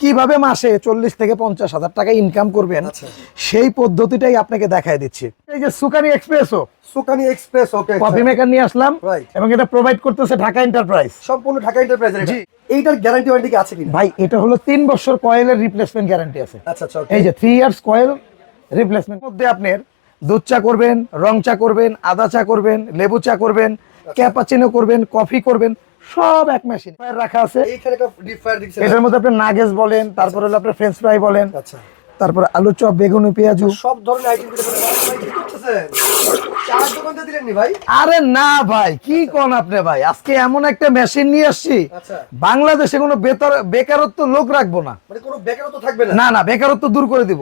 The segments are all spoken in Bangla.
কীভাবে মাসে চল্লিশ থেকে পঞ্চাশ হাজার টাকা ইনকাম করবেন আচ্ছা। সেই পদ্ধতিটাই আপনাকে দেখায় দিচ্ছি। এই যে Sokany এক্সপ্রেসও Sokany express okay coffee maker নিয়ে আসলাম. এবং এটা প্রোভাইড করতেছে ঢাকা এন্টারপ্রাইজ সম্পূর্ণ ঢাকা এন্টারপ্রাইজের জি। এইটার গ্যারান্টি ওয়ারেন্টি আছে কিনা? ভাই এটা হলো তিন বছর কয়েলের রিপ্লেসমেন্ট গ্যারান্টি আছে। আচ্ছা আচ্ছা এই যে থ্রি ইয়ার্স কয়েল রিপ্লেসমেন্ট মধ্যে আপনার দুধ চা করবেন রং চা করবেন আদা চা করবেন লেবু চা করবেন ক্যাপাচিনো করবেন কফি করবেন সব এক মেশিন রাখা আছে। এটার মধ্যে আপনার নাগেজ বলেন তারপর হলো আপনার ফ্রেঞ্চ ফ্রাই বলেন আচ্ছা। তারপর আলু চপ বেগুনি পেঁয়াজু। সব ধরনের আইটেম আরে না ভাই কি কোন আপনি ভাই? আজকে এমন একটা মেশিন নিয়ে আসছি। আচ্ছা। বাংলাদেশে কোনো বেকারত্ব লোক রাখব না। মানে না? না না বেকারত্ব দূর করে দিব।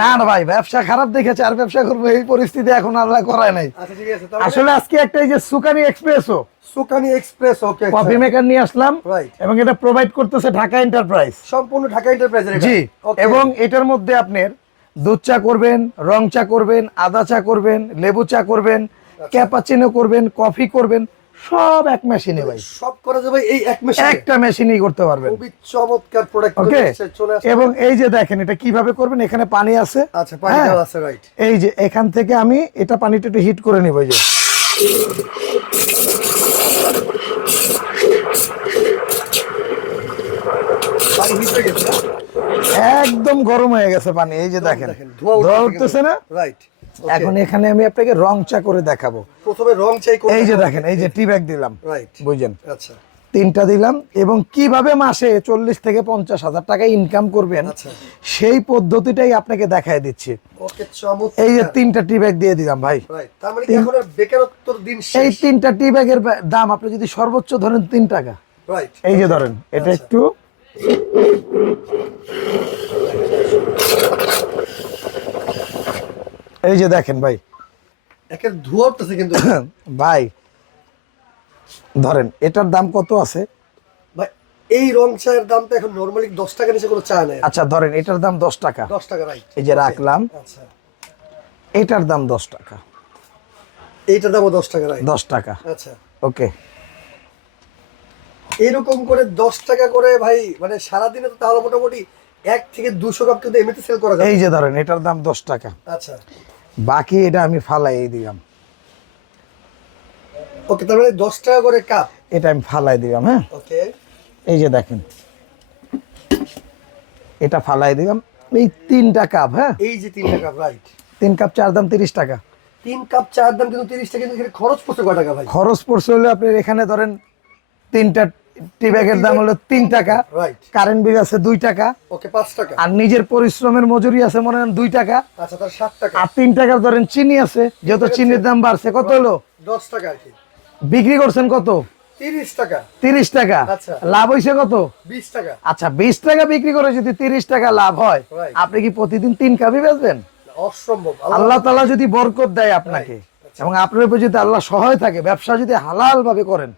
না না ভাই ব্যবসা খারাপ দেখেছে আর ব্যবসা করব এই পরিস্থিতি এখন আল্লাহ করায় নাই। আচ্ছা আসলে আজকে একটা এই যে Sokany এক্সপ্রেসও Sokany express okay coffee maker নিয়ে আসলাম. এবং এটা প্রোভাইড করতেছে ঢাকা এন্টারপ্রাইজ সম্পূর্ণ ঢাকা এন্টারপ্রাইজের এটা? জি। এবং এটার মধ্যে আপনার দুধ চা করবেন রং চা করবেন আদা চা করবেন লেবু চা করবেন আচ্ছা। ক্যাপাচিনো করবেন কফি করবেন সব এক মেশিনে ভাই। সব করা যাবে এই এক মেশিনে একটা মেশিনেই করতে পারবেন। খুবই চমৎকার প্রোডাক্ট ওকে এবং এই যে দেখেন এটা কীভাবে করবেন? এখানে পানি আছে। আচ্ছা পানি হ্যাঁ। দেওয়া আছে রাইট এই যে এখান থেকে আমি এটা পানিটা একটু হিট করে নিব এই যে পানি হিট হয়ে গেছে একদম গরম হয়ে গেছে পানি এই যে দেখেন। ধোয়া উঠতেছে না? রাইট এখন এখানে আমি আপনাকে রং চা করে দেখাবো। প্রথমে রং চাই এই যে দেখেন এই যে টি ব্যাগ দিলাম রাইট বুঝছেন? আচ্ছা। তিনটা দিলাম এবং কীভাবে মাসে চল্লিশ থেকে পঞ্চাশ হাজার টাকা ইনকাম করবেন আচ্ছা। সেই পদ্ধতিটাই আপনাকে দেখায় দিচ্ছি। এই যে তিনটা টি ব্যাগ দিয়ে দিলাম ভাই। মানে এই তিনটা টি ব্যাগের দাম আপনি যদি সর্বোচ্চ ধরেন তিন টাকা। এই যে ধরেন এটা আচ্ছা। একটু এই যে দেখেন ভাই। একের ধোয়া উঠতেছে কিন্তু। ভাই ধরেন এটার দাম কত আছে? ভাই এই রং চায়ের দাম তো এখন নরমালি দশ টাকা নিচে কোনো চা নেই। আচ্ছা ধরেন এটার দাম দশ টাকা। দশ টাকা রাইট এই যে রাখলাম। আচ্ছা। এটার দাম দশ টাকা। এইটার দামও দশ টাকা রাইট দশ টাকা। আচ্ছা। ওকে। এরকম করে দশ টাকা করে ভাই মানে সারাদিনে তো তাহলে মোটামুটি এক থেকে দুশো কাপ কিন্তু এমনিতে সেল করা যায় এই যে ধরেন এটার দাম দশ টাকা। আচ্ছা। বাকি এটা আমি ফালাই এই দিলাম। ওকে তার মানে দশ টাকা করে কাপ। এটা আমি ফালাই দিলাম হ্যাঁ? ওকে। এই যে দেখেন এটা ফালাই দিলাম। এই তিনটা কাপ হ্যাঁ? এই যে তিনটা কাপ রাইট তিন কাপ চার দাম তিরিশ টাকা। তিন কাপ চার দাম কিন্তু তিরিশ টাকা কিন্তু খরচ পড়ছে কয় টাকা ভাই? খরচ পড়ছে হলে আপনার এখানে ধরেন তিনটা টি ব্যাগের দাম হলো তিন টাকা কারেন্ট বিল আছে দুই টাকা ওকে পাঁচ টাকা। আর নিজের পরিশ্রমের মজুরি আছে মনে হয় দুই টাকা। আচ্ছা তার সাত টাকা। আর তিন টাকার ধরেন চিনি আছে যেহেতু চিনির দাম বাড়ছে কত হলো? দশ টাকা আর কি। বিক্রি করছেন কত? তিরিশ টাকা। তিরিশ টাকা। আচ্ছা। লাভ হয়েছে কত? বিশ টাকা। আচ্ছা বিশ টাকা বিক্রি করে যদি তিরিশ টাকা লাভ হয় আপনি কি প্রতিদিন তিন কাপই বেচবেন? অসম্ভব। আল্লাহ তালা যদি বরকত দেয় আপনাকে এবং আপনার উপর যদি আল্লাহ সহায় থাকে ব্যবসা যদি হালাল ভাবে করেন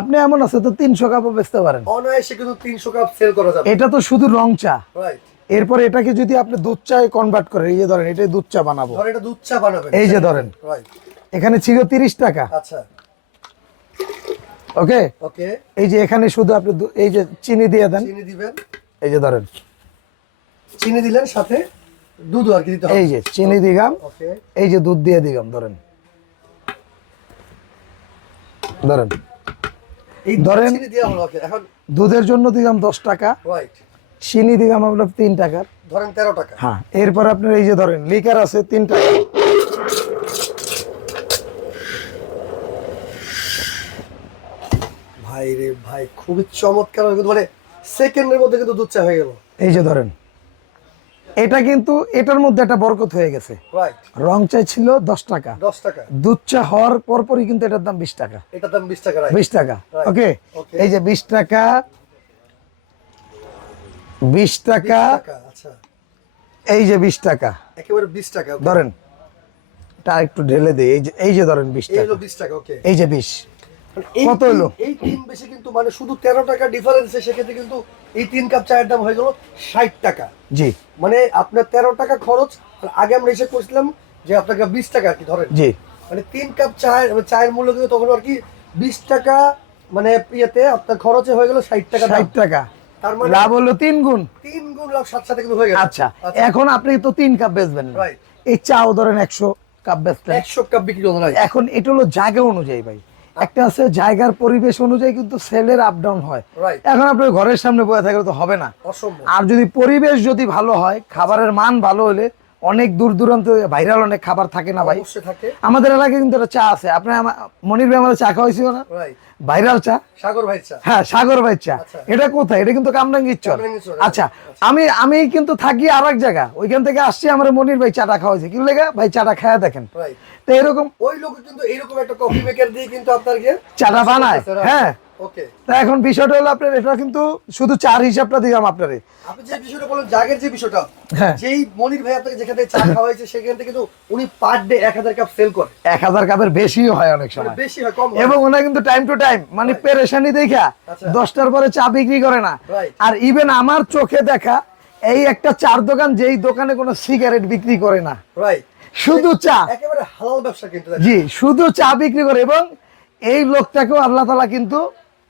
আপনি এমন আছে তো তিনশো কাপও বেচতে পারেন। অনায়াসে কিন্তু তিনশো কাপ সেল করা যাবে। এটা তো শুধু রং চা। রাইট এরপর এটাকে যদি আপনি দুধ চায় কনভার্ট করেন এই যে ধরেন এটাই দুধ চা বানাবো। এটা দুধ চা বানাবেন। এই যে ধরেন। এখানে ছিল তিরিশ টাকা। আচ্ছা। ওকে ওকে এই যে এখানে শুধু আপনি এই যে চিনি দিয়ে দেন। চিনি দিবেন। এই যে ধরেন। চিনি দিলেন সাথে দুধ আর কি দিতে এই যে চিনি দিলাম। ওকে এই যে দুধ দিয়ে দিলাম ধরেন। ধরেন। ধরেন- দুধের জন্য দিলাম দশ টাকা। চিনি দিলাম আপনার তিন টাকার ধরেন তেরো টাকা। হ্যাঁ এরপর আপনার এই যে ধরেন লিকার আছে তিন টাকা। ভাই রে ভাই খুবই চমৎকার। মানে সেকেন্ডের মধ্যে কিন্তু দুধ চা হয়ে গেল। এই যে ধরেন এটা কিন্তু এটার মধ্যে একটা বরকত হয়ে গেছে। রং চাই ছিল দশ টাকা। দশ টাকা। দুধ চা হওয়ার পরপরই কিন্তু এটার দাম বিশ টাকা। এটার দাম বিশ টাকা বিশ টাকা। ওকে এই যে বিশ টাকা বিশ টাকা আচ্ছা। এই যে বিশ টাকা। একেবারে বিশ টাকা ধরেন তা একটু ঢেলে দেই। এই যে এই যে ধরেন বিশ এই টাকা। বিশ টাকা ওকে এই যে বিশ। এই কত হলো? এই তিন বেশি কিন্তু মানে শুধু তেরো টাকা ডিফারেন্সে সেক্ষেত্রে কিন্তু এই তিন কাপ চায়ের দাম হয়ে গেল ষাট টাকা। জি। মানে আপনার তেরো টাকা খরচ আগে আমরা হিসেব করছিলাম যে আপনাকে বিশ টাকা আর কি ধরেন। জি। মানে তিন কাপ চায়ের মানে চায়ের মূল্য কিন্তু তখন আর কি বিশ টাকা মানে ইয়েতে আপনার খরচে হয়ে গেল ষাট টাকা ষাট টাকা। তার মানে লাভ হলো তিন গুণ। তিন গুণ লাভ সাত সাথে কিন্তু হয়ে গেল। আচ্ছা এখন আপনি তো তিন কাপ বেচবেন. এই চাও ধরেন একশো কাপ বেচলেন। একশো কাপ বিক্রি হয় এখন এটা হলো জায়গা অনুযায়ী ভাই। একটা আছে জায়গার পরিবেশ অনুযায়ী কিন্তু সেলের আপ ডাউন হয়। এখন আপনার ঘরের সামনে বয়ে থাকলে তো হবে না। আর যদি পরিবেশ যদি ভালো হয় খাবারের মান ভালো হলে অনেক দূর দূরান্ত ভাইরাল অনেক খাবার থাকে না ভাই। আমাদের এলাকায় কিন্তু একটা চা আছে। আপনার মনির ভাই আমাদের চা খাওয়াইছিল না? ভাইরাল চা? সাগর ভাই চা। হ্যাঁ সাগর ভাই চা। আচ্ছা। এটা কোথায়? এটা কিন্তু কামরাঙ্গির চর। আচ্ছা আমি আমি কিন্তু থাকি আর এক জায়গা। ওইখান থেকে আসছি আমার মনির ভাই চাটা খাওয়াইছে। কি লেগা? ভাই চাটা খায়া দেখেন। তো এরকম ওই লোক কিন্তু এরকম একটা কফি মেকার দিয়ে কিন্তু আপনার চাটা বানায়। হ্যাঁ। তা এখন বিষয়টা হলো আপনার এটা কিন্তু শুধু চার হিসাবটা দিলাম আপনারে। আপনি যে বিষয়টা বলেন জাগের যে বিষয়টা হ্যাঁ। যেই মনির ভাই আপনাকে যেখান চা খাওয়াইছে সেখান থেকে কিন্তু উনি পার ডে এক হাজার কাপ সেল করে। এক হাজার কাপের বেশিও হয় অনেক মানে সময় বেশি হয় কম এবং ওনা কিন্তু টাইম টু টাইম মানে পেরেশানি দেখা আচ্ছা। দশটার পরে চা বিক্রি করে না। আর ইভেন আমার চোখে দেখা এই একটা চার দোকান যেই দোকানে কোনো সিগারেট বিক্রি করে না। রাইট শুধু চা। একেবারে হালাল ব্যবসা কিন্তু জি শুধু চা বিক্রি করে এবং এই লোকটাকেও আল্লাহ তালা কিন্তু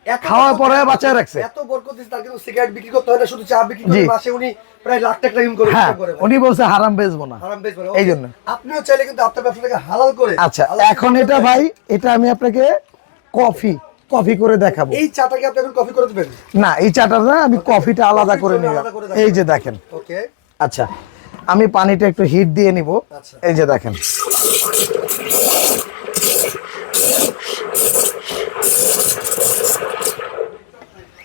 এত খাওয়া বরকত- পরে বাঁচায় রাখছে। এত বরকত দিচ্ছে তার কিন্তু সিগারেট বিক্রি করতে হয় না শুধু চা বিক্রি করে মাসে উনি প্রায় লাখ টাকা ইনকাম করে হ্যাঁ। উনি বলছে হারাম বেচবো না। হারাম বেশ ভালো। এই জন্য। আপনিও চাইলে কিন্তু আপনার ব্যবসাটাকে হালাল করে আচ্ছা এখন এটা ভাই এটা আমি আপনাকে কফি কফি করে দেখাবো। এই চাটাকে আপনি এখন কফি করে দিবেন? না এই চাটা না আমি কফিটা আলাদা করে নিলাম। এই যে দেখেন। ওকে আচ্ছা আমি পানিটা একটু হিট দিয়ে নিব। আচ্ছা। এই যে দেখেন।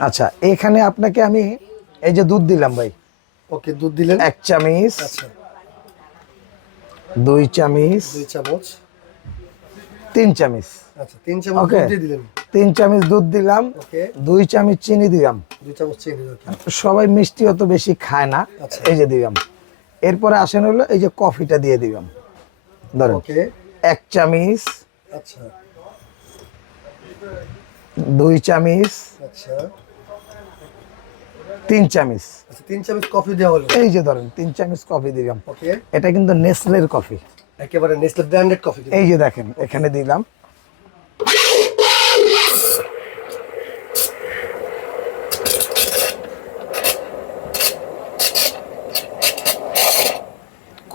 আচ্ছা এখানে আপনাকে আমি এই যে দুধ দিলাম ভাই। ওকে দুধ দিলেন? এক চামিচ। আচ্ছা। দুই চামিচ। দুই চামচ। তিন চামিচ। আচ্ছা তিন চামচ দুধ দিয়ে দিলেন। তিন চামিচ দুধ দিলাম। ওকে। দুই চামিচ চিনি দিলাম। দুই চামচ চিনি সবাই মিষ্টি অত বেশি খায় না। আচ্ছা। এই যে দিলাম। এরপরে আসেন হলো এই যে কফিটা দিয়ে দিলাম। ধরেন ওকে। এক চামিচ। আচ্ছা। দুই চামিচ। আচ্ছা। তিন চামিচ। আচ্ছা তিন চামচ কফি দেওয়া হলো। এই যে ধরেন তিন চামিচ কফি দিলাম। এটা কিন্তু নেসলের কফি। একেবারে নেসলে ব্র্যান্ডেড কফি এই যে দেখেন এখানে দিলাম।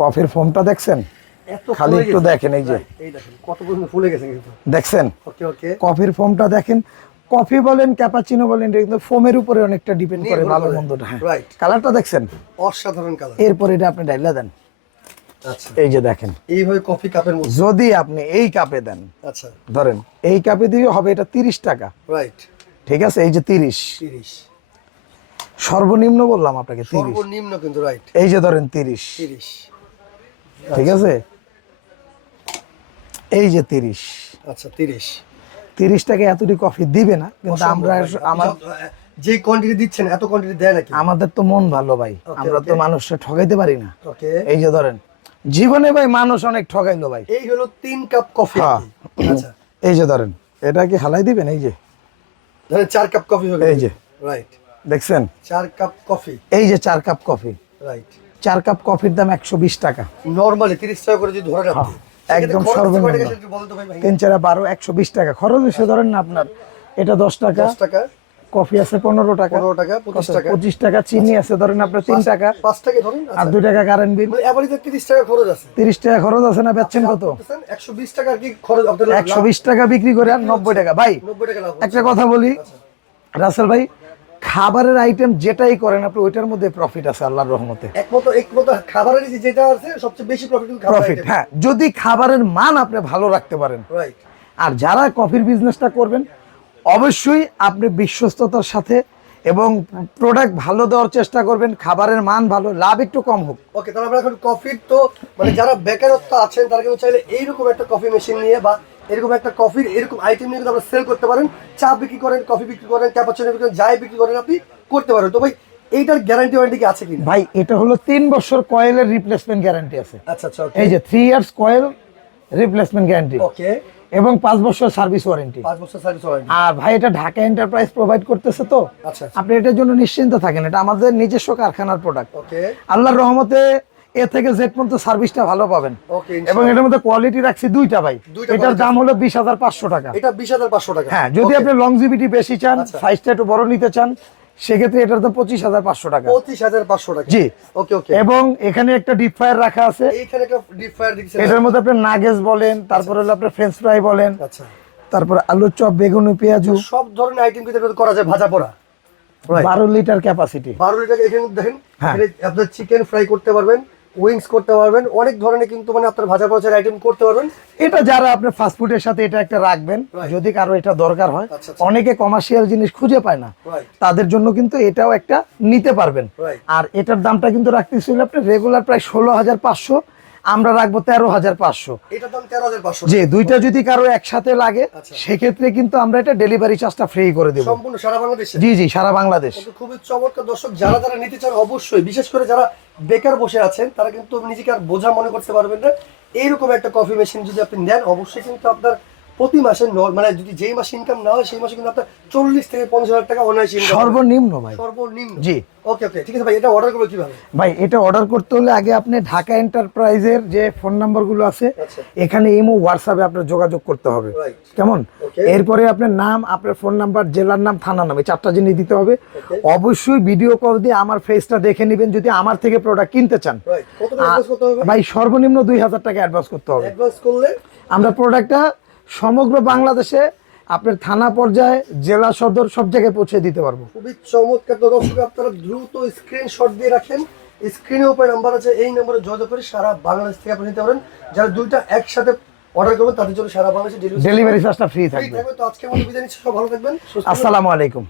কফির ফোমটা দেখছেন? এত খালি একটু দেখেন এই যে। দেখেন কত পর্যন্ত ফুলে গেছে কিন্তু। দেখছেন? কফির ফোমটা দেখেন কফি বলেন ক্যাপাচিনো বলেন এটা কিন্তু ফোমের উপরে অনেকটা ডিপেন্ড করে ভালো। মন্দটা হ্যাঁ। Right. কালারটা দেখছেন? অসাধারণ কালার এরপর এটা আপনি ডাইলা দেন। আচ্ছা। এই যে দেখেন। এইভাবে কফি কাপের মধ্যে। যদি আপনি এই কাপে দেন আচ্ছা। ধরেন এই কাপে দিয়ে হবে এটা তিরিশ টাকা। রাইট ঠিক আছে? এই যে তিরিশ। তিরিশ। সর্বনিম্ন বললাম আপনাকে তিরিশ। সর্বনিম্ন কিন্তু রাইট এই যে ধরেন তিরিশ। তিরিশ। ঠিক আছে? এই যে তিরিশ। আচ্ছা তিরিশ। তিরিশ টাকা এতটি কফি দিবে না কিন্তু আমরা আমার যে কোয়ান্টিটি দিচ্ছেন এত কোয়ান্টিটি দেয় নাকি? আমাদের তো মন ভালো ভাই। আমরা তো. মানুষকে ঠকাইতে পারি না। ওকে এই যে ধরেন জীবনে ভাই মানুষ অনেক ঠকাইলো ভাই। এই হলো তিন কাপ কফি হ্যাঁ। আচ্ছা। এই যে ধরেন এটা কি হালাই দিবেন? এই যে। ধরেন চার কাপ কফি হবে এই যে। রাইট দেখছেন? চার কাপ কফি এই যে চার কাপ কফি রাইট চার কাপ কফির দাম একশো বিশ টাকা। নর্মালি তিরিশ টাকা করে যদি ধরে রাখি একদম সর্বনিম্ন। তিন চারা বারো একশো বিশ টাকা। খরচ এসে ধরেন না আপনার এটা দশ টাকা। টাকা। কফি আছে পনেরো টাকা। পনেরো টাকা পঁচিশ টাকা। পঁচিশ টাকা চিনি আছে ধরেন আপনার তিন টাকা। পাঁচ টাকা ধরেন আর আচ্ছা দুই টাকা কারেন্ট বিল মানে তিরিশ টাকা খরচ আছে। তিরিশ টাকা খরচ আছে না বেচছেন কত? একশো বিশ টাকা কি খরচ একশো বিশ টাকা বিক্রি করে আর নব্বই টাকা। ভাই নব্বই টাকা একটা কথা বলি। রাসেল ভাই খাবারের আইটেম যেটাই করেন আপনি ওইটার মধ্যে প্রফিট আছে আল্লাহর রহমতে। একমতো একমতো খাবারের যে- যেটা আছে সবচেয়ে বেশি প্রফিট প্রফিট হ্যাঁ যদি খাবারের মান আপনি ভালো রাখতে পারেন। রাইট আর যারা কফির বিজনেসটা করবেন অবশ্যই আপনি বিশ্বস্ততার সাথে এবং প্রোডাক্ট ভালো দেওয়ার চেষ্টা করবেন খাবারের মান ভালো লাভ একটু কম হোক। ওকে তাহলে আমরা এখন কফির তো মানে যারা বেকারত্ব আছেন তারা কিন্তু চাইলে এইরকম একটা কফি মেশিন নিয়ে বা এরকম একটা কফির এরকম আইটেম নিয়ে কিন্তু আপনারা সেল করতে পারেন। চা বিক্রি করেন কফি বিক্রি করেন ক্যাপাচিনো বিক্রি করেন যাই বিক্রি করেন আপনি করতে পারেন। তো ভাই এইটার গ্যারান্টি ওয়ারেন্টি কি আছে কি ভাই এটা হলো তিন বছর কয়েলের রিপ্লেসমেন্ট গ্যারান্টি আছে। আচ্ছা আচ্ছা এই যে three years coil replacement guarantee okay এবং পাঁচ বছর সার্ভিস ওয়ারেন্টি পাঁচ বছর সার্ভিস ওয়ারেন্টি আর ভাই এটা ঢাকা এন্টারপ্রাইজ প্রোভাইড করতেছে তো। আচ্ছা আপনি এটার জন্য নিশ্চিন্ত থাকেন। এটা আমাদের নিজস্ব কারখানার প্রোডাক্ট ওকে আল্লাহর রহমতে এ থেকে জেড পর্যন্ত সার্ভিসটা ভালো পাবেন। এবং এটার মধ্যে কোয়ালিটি রাখছি দুইটা ভাই। দুইটা এটার দাম হলো বিশ হাজার পাঁচশো টাকা। এটা বিশ হাজার পাঁচশো টাকা। হ্যাঁ যদি. আপনি লংজিভিটি বেশি চান আচ্ছা। সাইজটা একটু বড় নিতে চান সেক্ষেত্রে এটার তো পঁচিশ হাজার পাঁচশো টাকা। পঁচিশ হাজার পাঁচশো টাকা। জি। ওকে ওকে এবং এখানে একটা ডিপ ফ্রায়ার রাখা আছে। এইখানে একটা ডিপ ফ্রায়ার এটার মধ্যে আপনার নাগেজ বলেন তারপর হলো আপনার ফ্রেঞ্চ ফ্রাই বলেন আচ্ছা। তারপর আলুর চপ বেগুনি পেঁয়াজু। সব ধরনের আইটেম কিন্তু করা যায় ভাজা পোড়া. বারো লিটার ক্যাপাসিটি বারো লিটার এখানে দেখেন হ্যাঁ। আপনার চিকেন ফ্রাই করতে পারবেন। উইংস করতে পারবেন। অনেক ধরনের কিন্তু মানে আপনার ভাজা পচার আইটেম করতে পারবেন। এটা যারা আপনার ফাস্টফুডের সাথে এটা একটা রাখবেন যদি কারও এটা দরকার হয় আচ্ছা, আচ্ছা। অনেকে কমার্শিয়াল জিনিস খুঁজে পায় না। তাদের জন্য কিন্তু এটাও একটা নিতে পারবেন। আর এটার দামটা কিন্তু রাখতেছিল আপনি রেগুলার প্রায় ষোলো হাজার পাঁচশো। আমরা রাখব তেরো হাজার পাঁচশো। যে দুইটা যদি কারও একসাথে লাগে আচ্ছা। সেক্ষেত্রে কিন্তু আমরা এটা ডেলিভারি চার্জটা ফ্রি করে দেবো। সম্পূর্ণ সারা বাংলাদেশ? জি জি সারা বাংলাদেশ। খুবই চমৎকার। দর্শক যারা যারা নিতে চান অবশ্যই বিশেষ করে যারা বেকার বসে আছেন তারা কিন্তু নিজেকে আর বোঝা মনে করতে পারবেন না। এইরকম একটা কফি মেশিন যদি আপনি নেন অবশ্যই কিন্তু আপনার প্রতি মাসে মানে যদি যেই মাসে ইনকাম না হয় সেই মাসে কিন্তু আপনার চল্লিশ থেকে পঞ্চাশ হাজার টাকা অনায়াসে সর্বনিম্ন ভাই। সর্বনিম্ন। জি। ওকে ওকে ঠিক আছে ভাই এটা অর্ডার করব কীভাবে? ভাই এটা অর্ডার করতে হলে আগে আপনি ঢাকা এন্টারপ্রাইজের যে ফোন নাম্বারগুলো আছে আচ্ছা। এখানে ইমো হোয়াটসঅ্যাপে আপনার যোগাযোগ করতে হবে। কেমন? এরপরে আপনার নাম আপনার ফোন নাম্বার জেলার নাম থানার নাম এই চারটা জিনিস দিতে হবে। অবশ্যই ভিডিও কল দিয়ে আমার ফেসটা দেখে নেবেন যদি আমার থেকে প্রোডাক্ট কিনতে চান। ভাই সর্বনিম্ন দুই হাজার টাকা অ্যাডভান্স করতে হবে। অ্যাডভান্স করলে? আমরা প্রোডাক্টটা সমগ্র বাংলাদেশে আপনার থানা পর্যায়ে জেলা সদর সব জায়গায় পৌঁছে দিতে পারব। খুবই চমৎকার। দর্শক আপনারা দ্রুত স্ক্রিনশট দিয়ে রাখেন। স্ক্রিনে উপরে নাম্বার আছে এই নম্বরে যোগাযোগ করে সারা বাংলাদেশ থেকে আপনি নিতে পারেন। যারা দুইটা একসাথে অর্ডার করবেন তাদের জন্য সারা বাংলাদেশে ডেলিভারি চার্জটা ফ্রি থাকবে। তো আজকে আমাদের বিদায় নিচ্ছি সব ভালো থাকবেন। আসসালামু আলাইকুম।